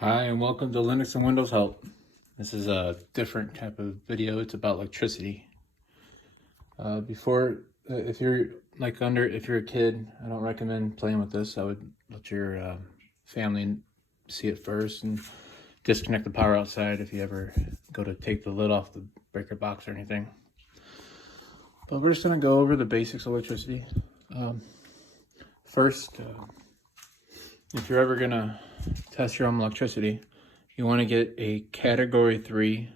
Hi and welcome to Linux and Windows Help. This is a different type of video. It's about electricity. If you're if you're a kid, I don't recommend playing with this. I would let your family see it first and disconnect the power outside if you ever go to take the lid off the breaker box or anything. But we're just gonna go over the basics of electricity. First, if you're ever gonna test your own electricity, you want to get a category 3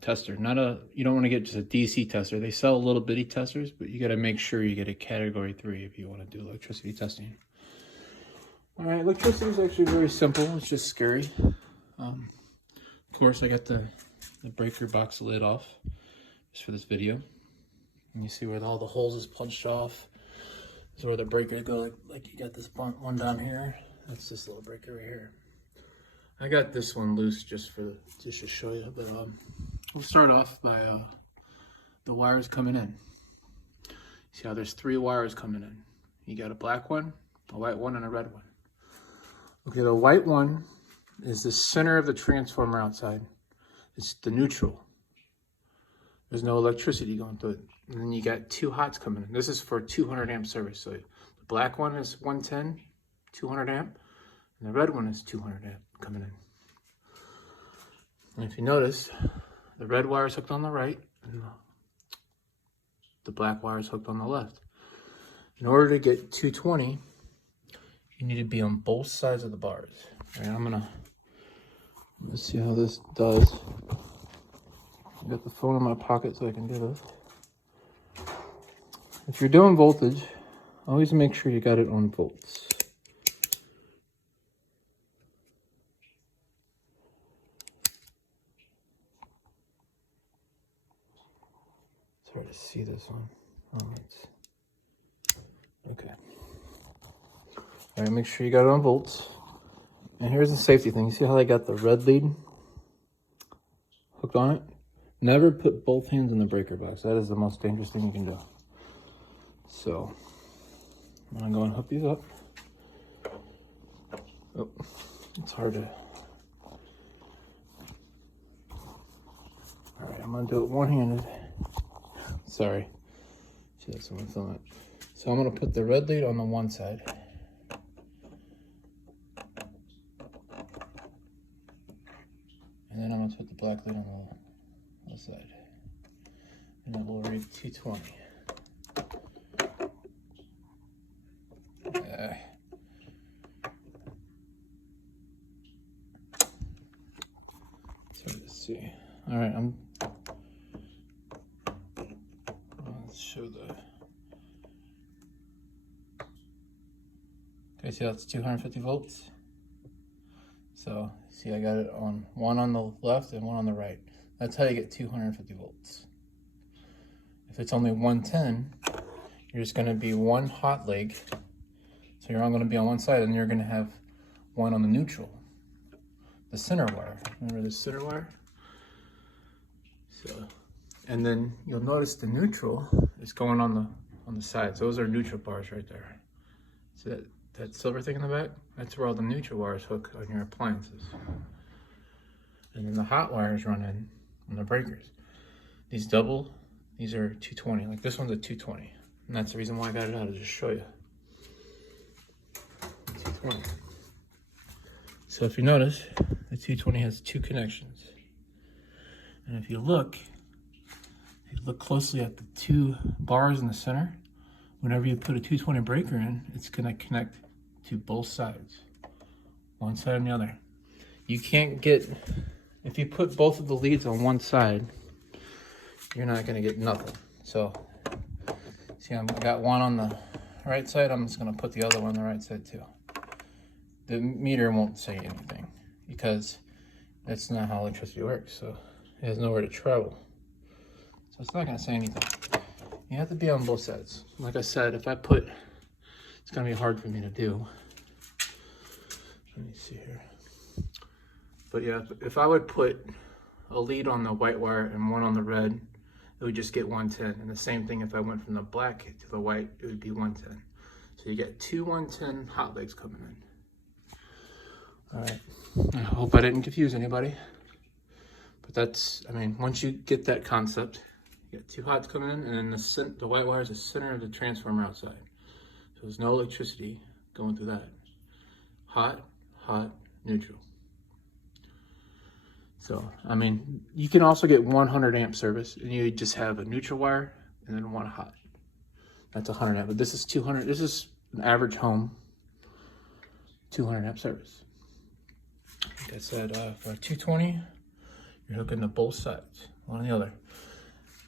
tester. You don't want to get just a DC tester. They sell little bitty testers, but you got to make sure you get a category 3 if you want to do electricity testing. All right, electricity is actually very simple. It's just scary. Of course, I got the breaker box lid off just for this video. And you see where all the holes is punched off. This is where the breakers go, like you got this one down here. That's this little breaker right here. I got this one loose just to show you, but we'll start off by the wires coming in. See how there's 3 wires coming in. You got a black one, a white one, and a red one. Okay, the white one is the center of the transformer outside. It's the neutral. There's no electricity going through it. And then you got 2 hots coming in. This is for 200 amp service. So the black one is 110, 200 amp, and the red one is 200 amp coming in. And if you notice, the red wire is hooked on the right and the black wire is hooked on the left. In order to get 220, you need to be on both sides of the bars. All right, let's see how this does. I got the phone in my pocket so I can do this. If you're doing voltage, always make sure you got it on volts. It's hard to see this one. Okay. All right, make sure you got it on volts. And here's the safety thing. You see how I got the red lead hooked on it? Never put both hands in the breaker box. That is the most dangerous thing you can do. So I'm gonna go and hook these up. Oh, it's hard to. All right, I'm gonna do it one-handed. Sorry, should have someone film it. So I'm gonna put the red lead on the one side. And then I'm gonna put the black lead on the other side. And then we'll read 220. It's hard to see. All right, let's show the. Okay, see how it's 250 volts? So, see, I got it on one on the left and one on the right. That's how you get 250 volts. If it's only 110, you're just gonna be one hot leg. So you're all gonna be on one side and you're gonna have one on the neutral, the center wire. Remember the center wire? So, and then you'll notice the neutral is going on the sides. Those are neutral bars right there. See that silver thing in the back? That's where all the neutral wires hook on your appliances. And then the hot wires run in on the breakers. These are 220. Like this one's a 220. And that's the reason why I got it out, to just show you. 220. So if you notice, the 220 has 2 connections. And if you look closely at the 2 bars in the center, whenever you put a 220 breaker in, it's gonna connect to both sides, one side and the other. You can't if you put both of the leads on one side, you're not gonna get nothing. So, see, I got one on the right side, I'm just gonna put the other one on the right side too. The meter won't say anything because that's not how electricity works, so it has nowhere to travel. So it's not gonna say anything. You have to be on both sides. Like I said, it's gonna be hard for me to do. Let me see here. But yeah, if I would put a lead on the white wire and one on the red, it would just get 110. And the same thing if I went from the black to the white, it would be 110. So you get 2 110 hot legs coming in. All right, I hope I didn't confuse anybody. But that's, I mean, once you get that concept, you got two hots coming in, and then the white wire is the center of the transformer outside. So there's no electricity going through that. Hot, hot, neutral. So, I mean, you can also get 100 amp service, and you just have a neutral wire and then one hot. That's 100 amp, but this is 200. This is an average home 200 amp service. Like I said, for 220, you're hooking to both sides, one or the other.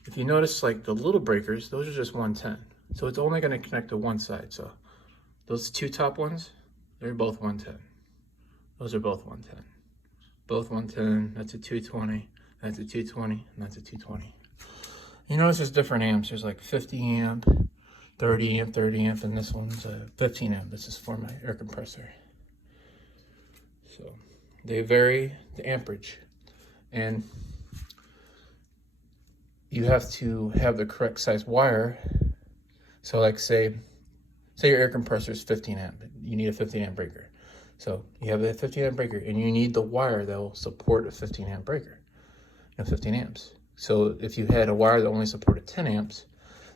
If you notice, like the little breakers, those are just 110. So it's only going to connect to one side. So those two top ones, they're both 110. Those are both 110. Both 110, that's a 220, that's a 220, and that's a 220. You notice there's different amps. There's like 50 amp, 30 amp, 30 amp, and this one's a 15 amp. This is for my air compressor. So they vary the amperage. And you have to have the correct size wire. So like say your air compressor is 15 amp. You need a 15 amp breaker. So you have a 15 amp breaker, and you need the wire that will support a 15 amp breaker, 15 amps. So if you had a wire that only supported 10 amps,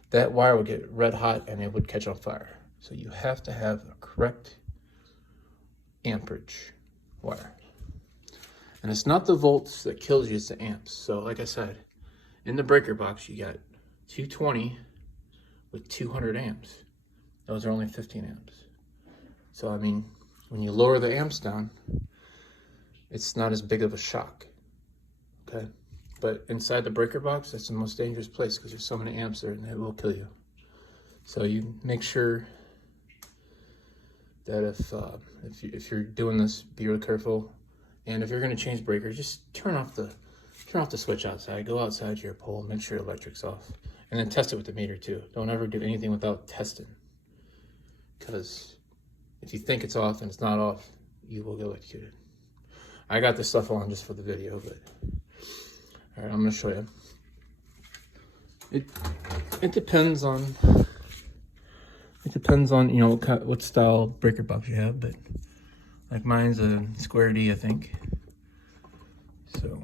that wire would get red hot and it would catch on fire. So you have to have the correct amperage wire. And it's not the volts that kills you, it's the amps. So like I said, in the breaker box, you got 220 with 200 amps. Those are only 15 amps. So, I mean, when you lower the amps down, it's not as big of a shock, okay? But inside the breaker box, that's the most dangerous place because there's so many amps there and it will kill you. So you make sure that if you're doing this, be real careful. And if you're gonna change breakers, just turn off the switch outside. Go outside your pole, make sure electric's off, and then test it with the meter too. Don't ever do anything without testing, because if you think it's off and it's not off, you will get electrocuted. I got this stuff on just for the video, but all right, I'm gonna show you. It depends on you know what style breaker box you have, but like mine's a square D, I think. So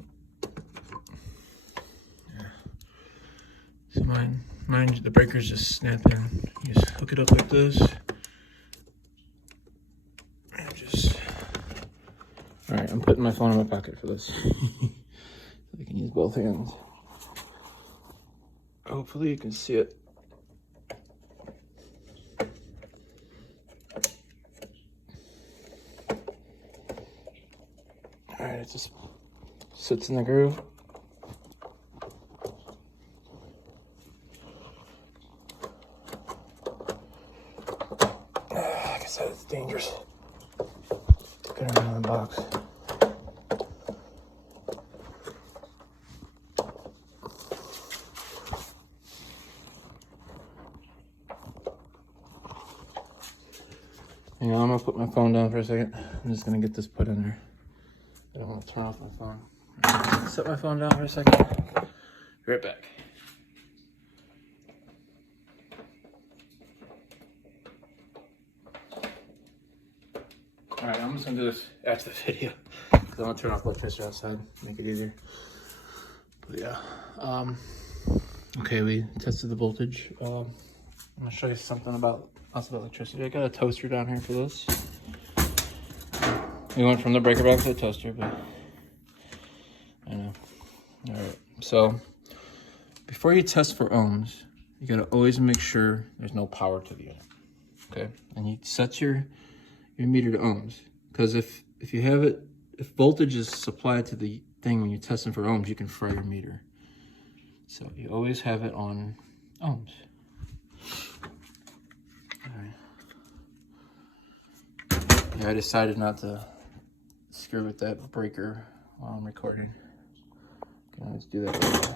yeah. So mine the breakers just snap in. You just hook it up like this. And just all right. I'm putting my phone in my pocket for this. I can use both hands. Hopefully you can see it. All right, it just sits in the groove. Like I said, it's dangerous. Get it around the box. Hang on, I'm gonna put my phone down for a second. I'm just gonna get this put in there. I don't want to turn off my phone. Right, set my phone down for a second. Be right back. All right, I'm just gonna do this after the video because I want to turn off electricity outside, make it easier. But yeah, okay, we tested the voltage. I'm gonna show you something about electricity. I got a toaster down here for this. We went from the breaker box to the toaster, but I know. All right, so before you test for ohms, you gotta always make sure there's no power to the unit, okay? And you set your meter to ohms, because if you have it, if voltage is supplied to the thing when you're testing for ohms, you can fry your meter. So you always have it on ohms. All right. Yeah, I decided not to screw with that breaker while I'm recording. Okay, let's do that later.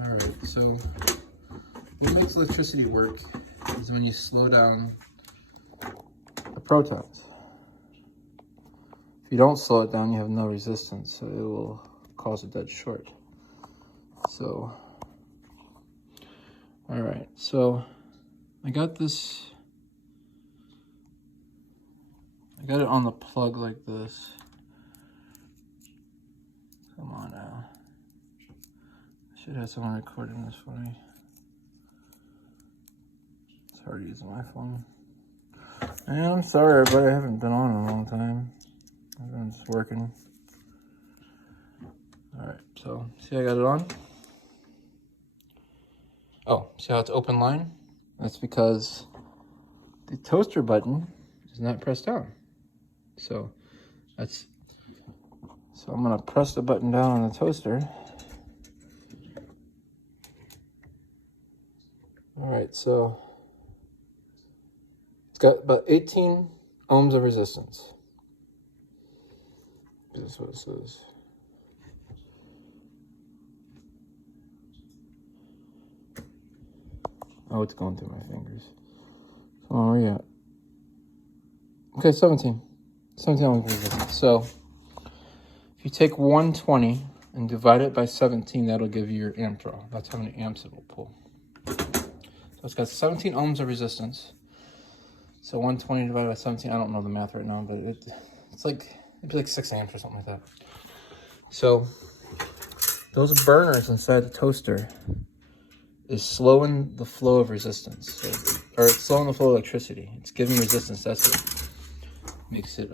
All right, so what makes electricity work is when you slow down the protons. If you don't slow it down, you have no resistance, so it will cause a dead short. So, all right, so I got this I got it on the plug like this. Come on now. I should have someone recording this for me. It's hard using my phone. And I'm sorry everybody, I haven't been on in a long time. I've been just working. Alright, so see I got it on? Oh, see how it's open line? That's because the toaster button is not pressed down. So I'm gonna press the button down on the toaster. Alright, so it's got about 18 ohms of resistance. This is what it says. Oh, it's going through my fingers. Come on, where you at? Okay, 17 ohms resistance. So if you take 120 and divide it by 17, that'll give you your amp draw. That's how many amps it will pull. So it's got 17 ohms of resistance. So 120 divided by 17, I don't know the math right now, but it's like, it'd be like 6 amps or something like that. So those burners inside the toaster is slowing the flow of resistance. So, or it's slowing the flow of electricity. It's giving resistance. That's what makes it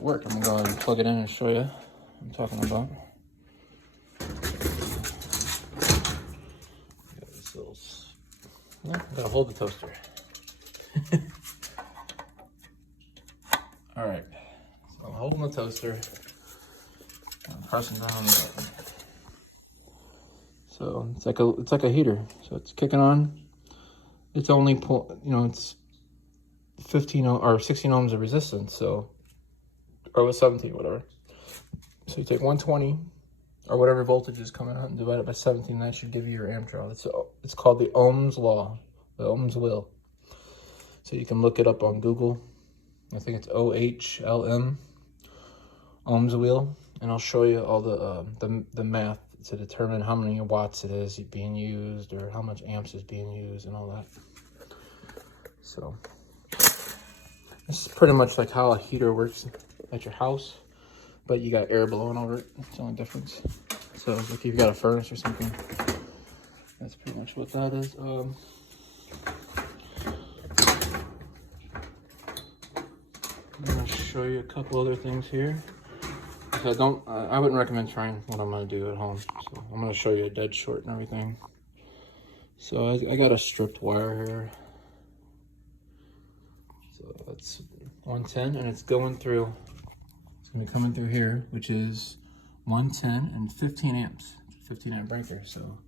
work. I'm gonna go ahead and plug it in and show you what I'm talking about. Got this little, I gotta hold the toaster. All right, so I'm holding the toaster. I'm pressing down on the button. So it's like a heater. So it's kicking on. It's only it's 15 or 16 ohms of resistance. So, or with 17, whatever. So you take 120 or whatever voltage is coming out and divide it by 17. That should give you your amp draw. It's called the Ohm's law, the Ohm's will. So you can look it up on Google. I think it's OHLM, Ohm's wheel, and I'll show you all the math to determine how many watts it is being used or how much amps is being used and all that. So this is pretty much like how a heater works at your house, but you got air blowing over it. It's the only difference. So like if you've got a furnace or something, that's pretty much what that is. I'm gonna show you a couple other things here. So I wouldn't recommend trying what I'm gonna do at home. So I'm gonna show you a dead short and everything. So I got a stripped wire here. So that's 110 and it's going through, it's gonna be coming through here, which is 110 and 15 amps, 15 amp breaker. So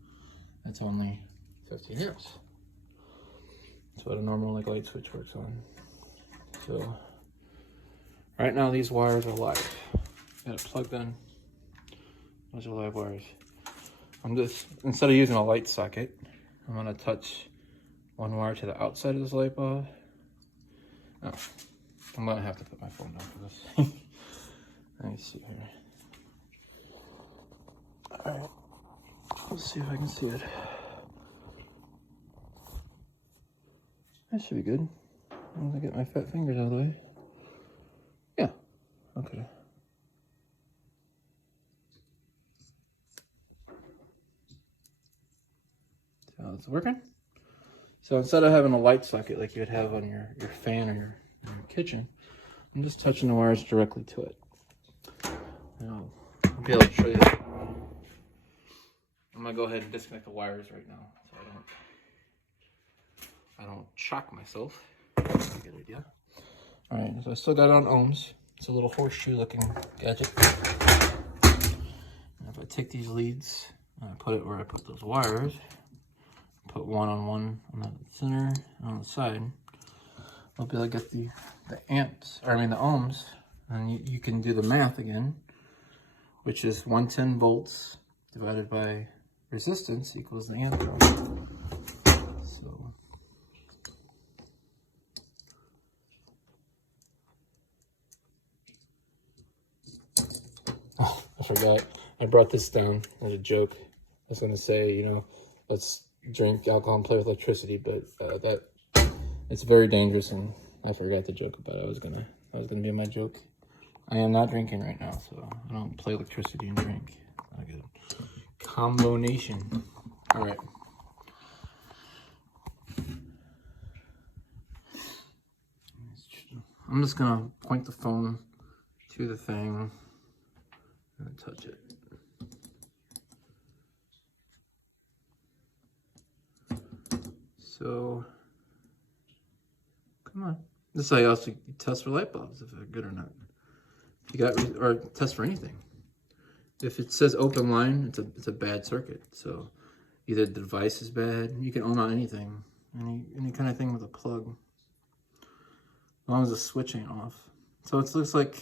that's only 15 amps. That's what a normal light switch works on. So right now these wires are live. Got it plugged in. Those are live wires. I'm just, instead of using a light socket, I'm gonna touch one wire to the outside of this light bulb. Oh, I'm gonna have to put my phone down for this. Let me see here. All right, let's see if I can see it. That should be good. I'm gonna get my fat fingers out of the way. Yeah, okay. So it's working. So instead of having a light socket like you would have on your fan or your kitchen, I'm just touching the wires directly to it. Now, I'll be able to show you that. I'm gonna go ahead and disconnect the wires right now so I don't shock myself. That's a good idea. All right, so I still got it on ohms. It's a little horseshoe looking gadget. And if I take these leads and I put it where I put those wires, put one on the center and on the side, I'll be able to get the amps, or I mean the ohms, and you can do the math again, which is 110 volts divided by resistance equals the amp draw. So oh, I forgot. I brought this down as a joke. I was gonna say, let's drink alcohol and play with electricity, but it's very dangerous, and I forgot to joke about it. That was gonna be my joke. I am not drinking right now, so I don't play electricity and drink. Not a good combination. All right. I'm just gonna point the phone to the thing and touch it. So, come on. This is how you also test for light bulbs, if they're good or not. You got, or test for anything. If it says open line, it's a bad circuit. So either the device is bad, you can ohm out anything, any kind of thing with a plug, as long as the switch ain't off. So it looks like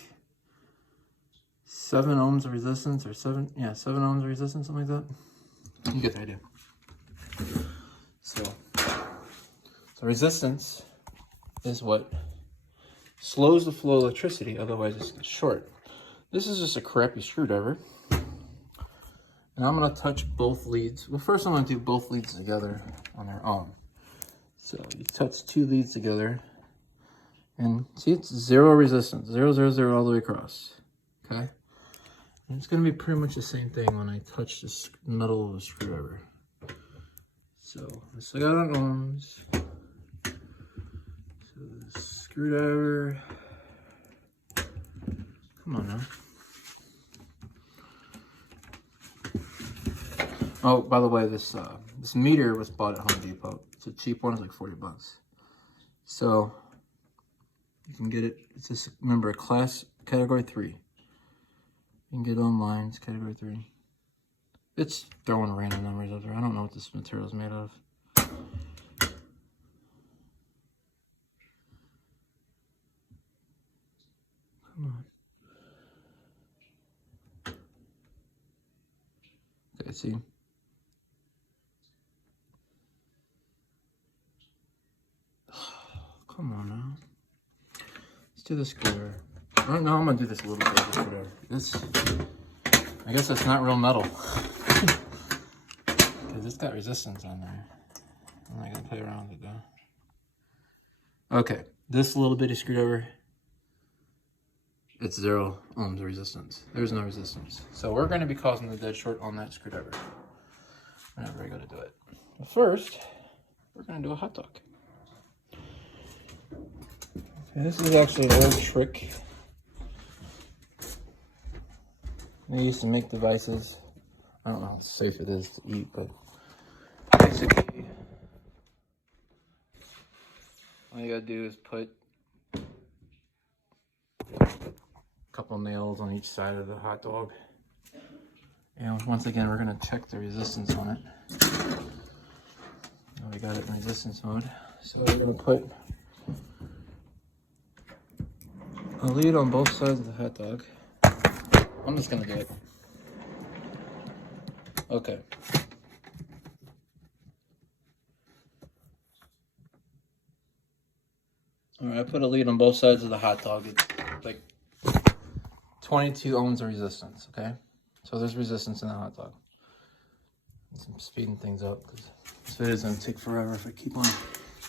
7 ohms of resistance, or 7 ohms of resistance, something like that. You get the idea. So resistance is what slows the flow of electricity, otherwise it's short. This is just a crappy screwdriver. And I'm gonna touch both leads. Well, first I'm gonna do both leads together on their own. So you touch 2 leads together, and see, it's 0 resistance, 0, 0, 0 all the way across, okay? And it's gonna be pretty much the same thing when I touch the metal of the screwdriver. So I still got on ohms. So the screwdriver, come on now. Oh, by the way, this meter was bought at Home Depot. It's a cheap one. It's like 40 bucks. So you can get it. It's just, remember, a class category 3. You can get it online. It's category 3. It's throwing random numbers up there. I don't know what this material is made of. Come on. Okay, see. Come on now. Let's do this screwdriver. I don't know. I'm gonna do this a little bit. Screwdriver. This, I guess that's not real metal, because it's got resistance on there. I'm not gonna play around with it though. Okay, this little bitty screwdriver, it's 0 ohms resistance. There's no resistance. So we're gonna be causing the dead short on that screwdriver whenever I go to do it. But first, we're gonna do a hot dog. Okay, this is actually an old trick. They used to make devices. I don't know how safe it is to eat, but basically, all you gotta do is put a couple nails on each side of the hot dog. And once again, we're gonna check the resistance on it. Now we got it in resistance mode. So we're gonna put a lead on both sides of the hot dog. I'm just gonna do it. Okay. All right, I put a lead on both sides of the hot dog. It's like 22 ohms of resistance, okay? So there's resistance in the hot dog. I'm speeding things up because this video is gonna take forever if I keep on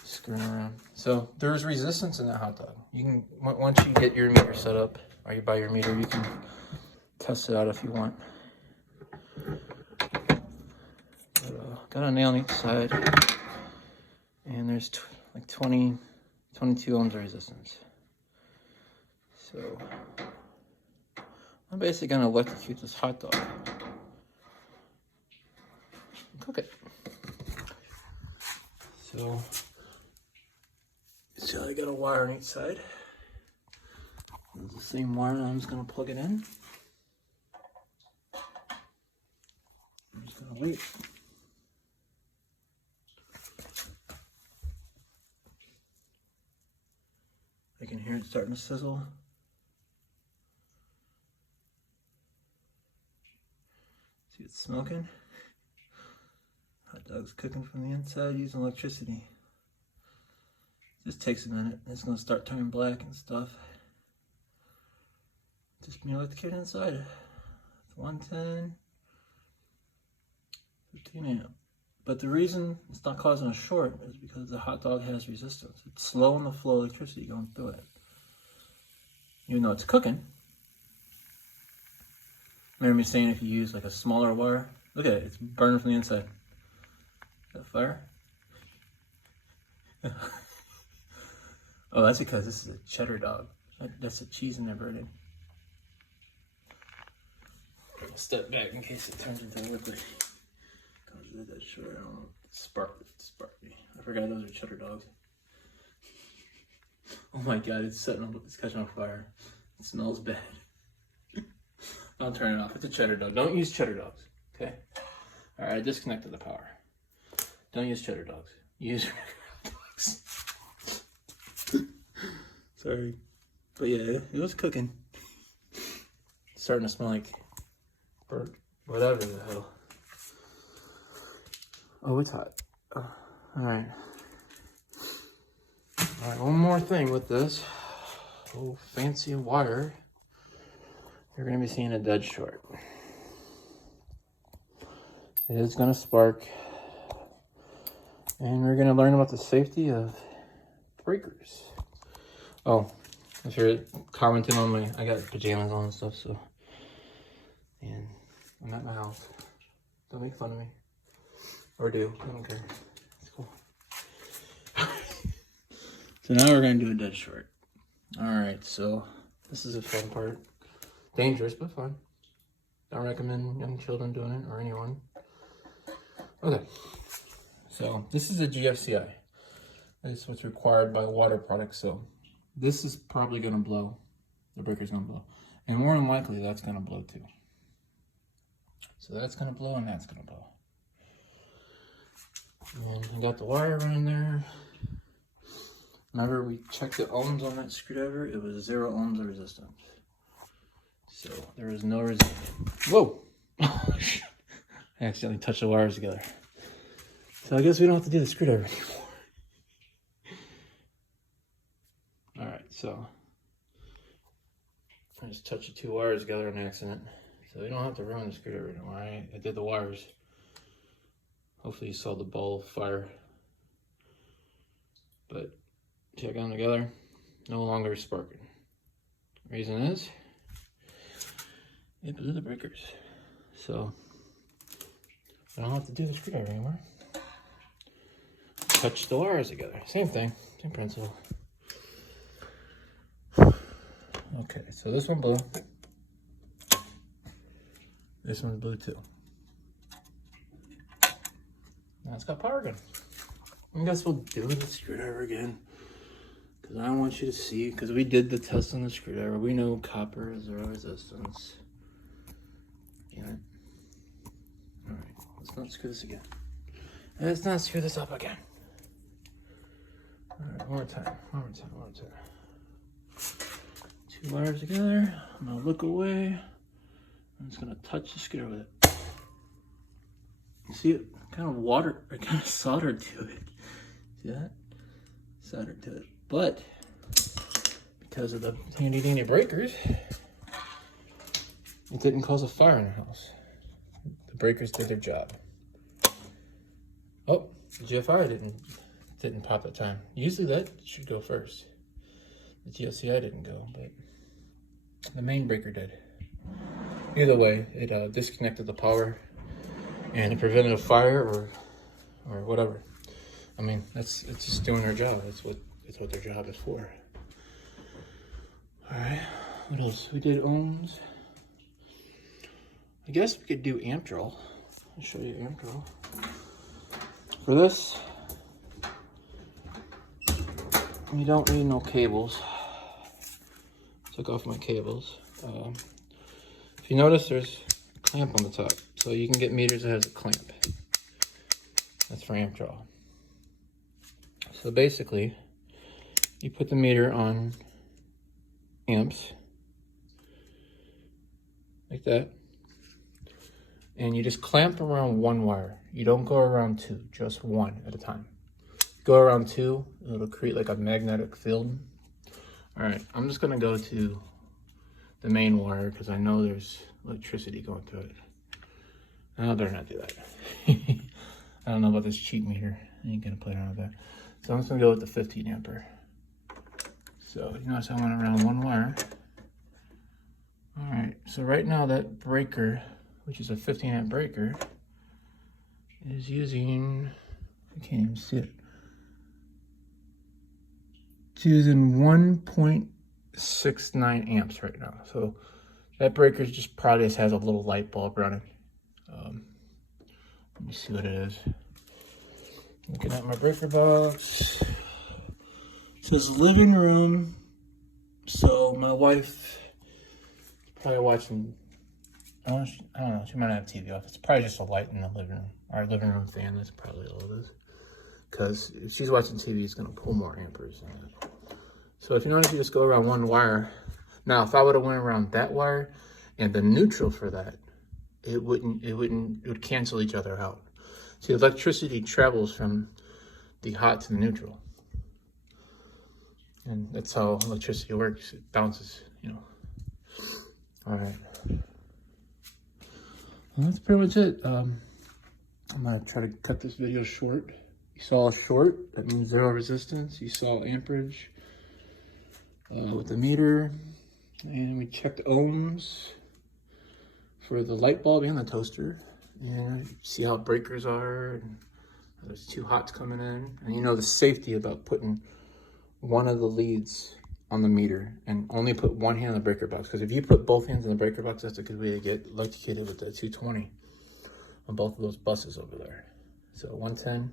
screwing around. So there's resistance in that hot dog. You can, once you get your meter set up, or you buy your meter, you can test it out if you want. But, got a nail on each side, and there's like 22 ohms of resistance. So I'm basically gonna electrocute this hot dog and cook it. So I got a wire on each side. It's the same wire, and I'm just gonna plug it in. I'm just gonna wait. I can hear it starting to sizzle. See, it's smoking. Hot dog's cooking from the inside using electricity. This takes a minute. It's gonna start turning black and stuff. Just being electrocuted inside. 110, 15 amp. But the reason it's not causing a short is because the hot dog has resistance. It's slowing the flow of electricity going through it. Even though it's cooking. Remember me saying if you use like a smaller wire, look at it, it's burning from the inside. Is that fire? Oh, that's because this is a cheddar dog. That's the cheese in there burning. I'll step back in case it turns into liquid. Comes with that short, I don't know. Spark me. I forgot those are cheddar dogs. Oh my god, it's catching on fire. It smells bad. I'll turn it off. It's a cheddar dog. Don't use cheddar dogs, okay? All right, I disconnected the power. Don't use cheddar dogs. Use regular dogs. Sorry. But yeah, it was cooking. It's starting to smell like burnt whatever the hell. Oh, it's hot. All right. All right, one more thing with this. Oh, fancy wire. You're going to be seeing a dead short. It is going to spark. And we're going to learn about the safety of breakers. Oh, if you're commenting on I got pajamas on and stuff, so. And I'm at my house. Don't make fun of me. Or do. I don't care. It's cool. So now we're going to do a dead short. Alright, so this is a fun part. Dangerous, but fun. Don't recommend young children doing it, or anyone. Okay. So this is a GFCI. This is what's required by water products, so this is probably going to blow. The breaker's going to blow. And more than likely, that's going to blow too. So that's going to blow and that's going to blow. And I got the wire running there. Remember, we checked the ohms on that screwdriver. It was 0 ohms of resistance. So there is no resistance. Whoa! I accidentally touched the wires together. So I guess we don't have to do the screwdriver anymore. Alright, so I just touched the 2 wires together on accident. So we don't have to run the screwdriver anymore. I did the wires. Hopefully you saw the ball of fire. But check them together. No longer sparking. Reason is it blew the breakers. So I don't have to do the screwdriver anymore. Touch the wires together. Same thing, same principle. Okay, so this one blew. This one's blue too. Now it's got power again. I guess we'll do the screwdriver again. Because I want you to see, because we did the test on the screwdriver. We know copper is 0 resistance. Yeah. Alright, let's not screw this again. Let's not screw this up again. Alright, one more time. 2 wires together. I'm going to look away. I'm just going to touch the screwdriver with it. You see it? Kind of soldered to it. See that? Soldered to it. But because of the handy dandy breakers, it didn't cause a fire in the house. The breakers did their job. Oh, the GFR didn't pop that time. Usually that should go first. The GFCI didn't go, but the main breaker did. Either way, it disconnected the power and it prevented a fire or whatever. I mean, it's just doing their job. It's what their job is for. All right, what else? We did ohms. I guess we could do amp draw. I'll show you amp draw. For this, you don't need no cables. Took off my cables. If you notice, there's a clamp on the top. So you can get meters that has a clamp. That's for amp draw. So basically, you put the meter on amps, like that, and you just clamp around 1 wire. You don't go around 2, just 1 at a time. Go around 2, it'll create like a magnetic field. All right, I'm just gonna go to the main wire because I know there's electricity going through it. I better not do that. I don't know about this cheap meter. I ain't gonna play around with that. So I'm just gonna go with the 15 ampere. So you notice I went around one wire. All right, so right now that breaker, which is a 15 amp breaker, is using, I can't even see it. It's using 1.69 amps right now. So that breaker just probably just has a little light bulb running. Let me see what it is. Looking at my breaker box. It says living room. So my wife probably watching, I don't know, she might not have TV off. It's probably just a light in the living room. Our living room fan, that's probably all it is. Because if she's watching TV, it's gonna pull more amperes than that. So if you notice, you just go around one wire. Now, if I would have went around that wire and the neutral for that, it would cancel each other out. See, electricity travels from the hot to the neutral. And that's how electricity works. It bounces, you know. All right. Well, that's pretty much it. I'm gonna try to cut this video short. You saw short, that means zero resistance. You saw amperage with the meter. And we checked ohms for the light bulb and the toaster. And see how breakers are. And there's two hots coming in. And you know the safety about putting one of the leads on the meter and only put one hand on the breaker box. Because if you put both hands in the breaker box, that's a good way to get electrocuted with the 220 on both of those buses over there. So 110,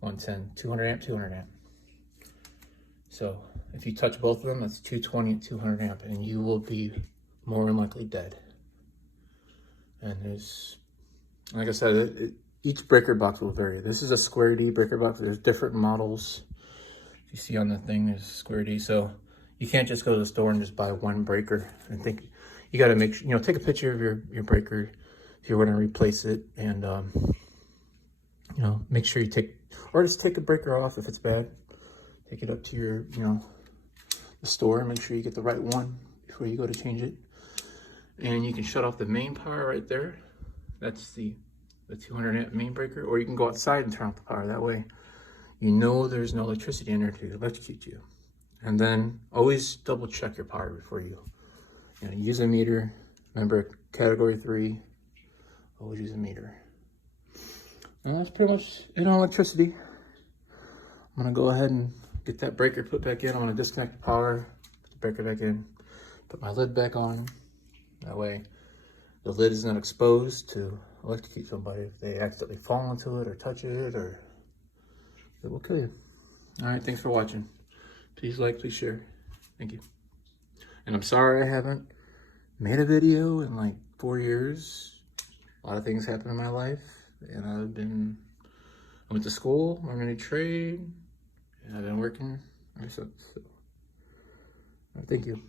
110, 200 amp, 200 amp. So if you touch both of them, that's 220 and 200 amp, and you will be more than likely dead. And there's, like I said, each breaker box will vary. This is a square D breaker box. There's different models. You see on the thing is square D. So you can't just go to the store and just buy one breaker and think. You got to make sure, you know, take a picture of your breaker if you're going to replace it, and you know, make sure you take, or just take a breaker off if it's bad. Take it up to your, you know, the store and make sure you get the right one before you go to change it. And you can shut off the main power right there. That's the 200 amp main breaker, or you can go outside and turn off the power. That way you know there's no electricity in there to electrocute you. And then always double check your power before you know, use a meter. Remember, category 3, always use a meter. And that's pretty much it on electricity. I'm gonna go ahead and get that breaker put back in. I'm gonna disconnect the power, put the breaker back in, put my lid back on. That way the lid is not exposed to electrocute somebody if they accidentally fall into it or touch it, or it will kill you. All right, thanks for watching. Please like, please share. Thank you. And I'm sorry I haven't made a video in like 4 years. A lot of things happened in my life, and I went to school, learned a new trade, and I've been working ever since. So, thank you.